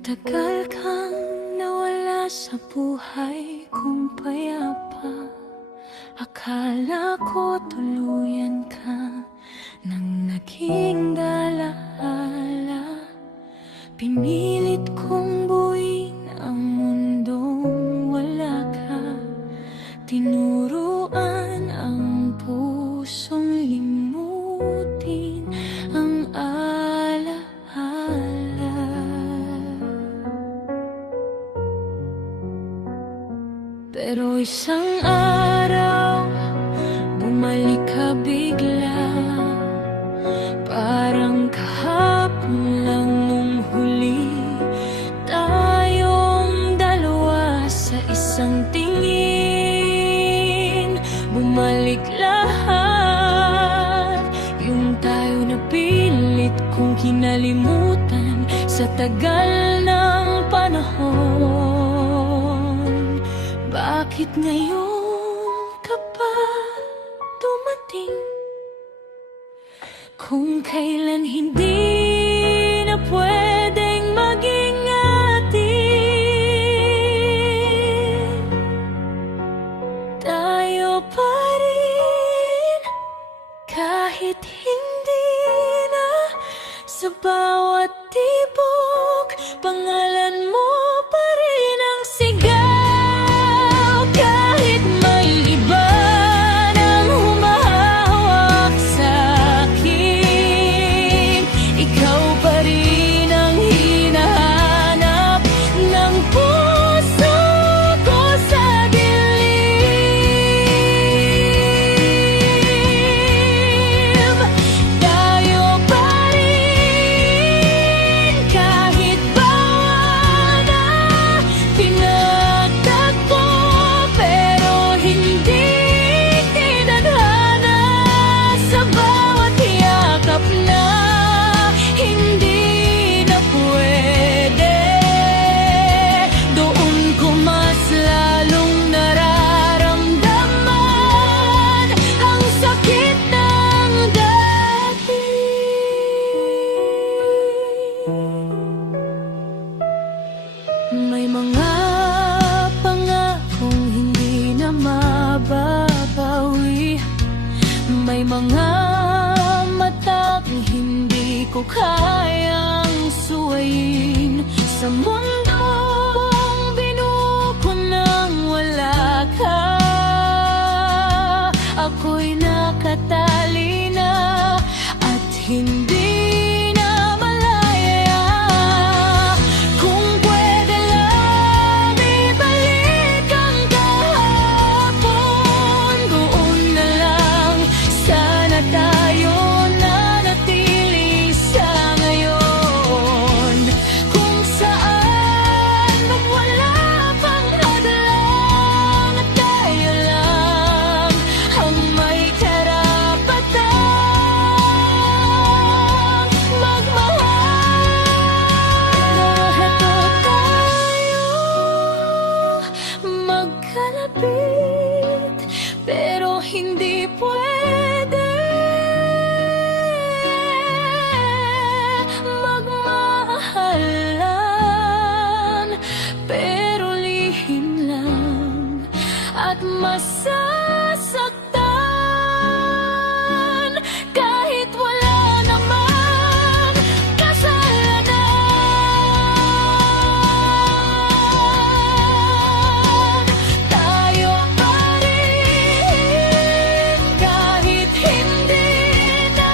Matagal kang nawala sa buhay kong payapa. Akala ko tuluyan ka nang naging dalahala. Pinilit kong buuin ang mundong wala ka. Tinuruan ang pusong limutin ang alaala. Pero isang araw, bumalik ka bigla. Parang kahapon lang nung huli tayong dalawa sa isang tingin. Bumalik lahat, yung tayo na pilit kong kinalimutan sa tagal ng panahon. Bakit ngayon ka pa dumating? Kung kailan hindi na pwedeng maging atin, tayo pa rin kahit hindi na. Sa bawat tibok, pangalan mo pa rin ang sigaw. Kahit may iba nang humahawak sa'kin, ikaw pa rin ang hinahanap ng puso ko sa dilim. Tayo pa rin kahit bawal na pinagtagpo, pero hindi tinadhana sa bawat yakap na hindi na pwede. Doon ko mas lalong nararamdaman ang sakit ng dati. May mga pangakong hindi na mababawi. May mga matang hindi ko kayang suwayin. Sa mundong binuo ko nang wala ka, ako'y nakatali na at hindi na malaya. Kung pwede lang ibalik ang kahapon, doon na lang sana tayo nanatili sa ngayon. Kung saan wala pang hadlang at tayo lang ang may karapatang magmahal. Heto tayo magkalapit, pero hindi pwede magmahalan, pero lihim lang at masasaktan kahit wala namang kasalanan. Tayo pa rin kahit hindi na.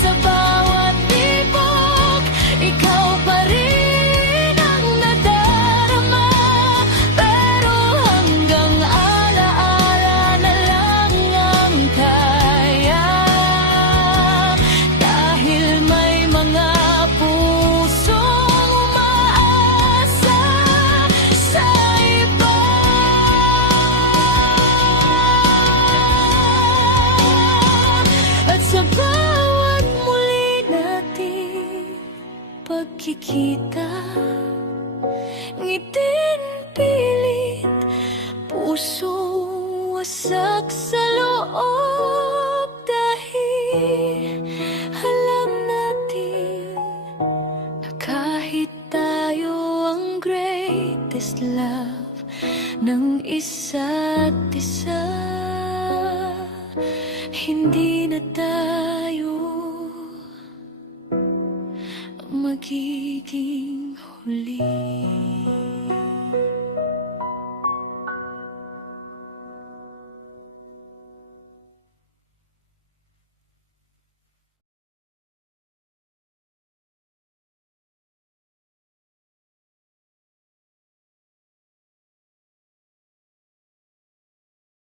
Sa bawat tibok, ikaw pa rin ang nadarama, pero hanggang alaala na lang ang kaya. Dahil may mga pusong umaasa sa iba. At sa bawat muli nating pagkikita, ngitin pilit, puso wasak sa loob. Dahil alam natin na kahit tayo isa't isa. Hindi na tayo magiging huli.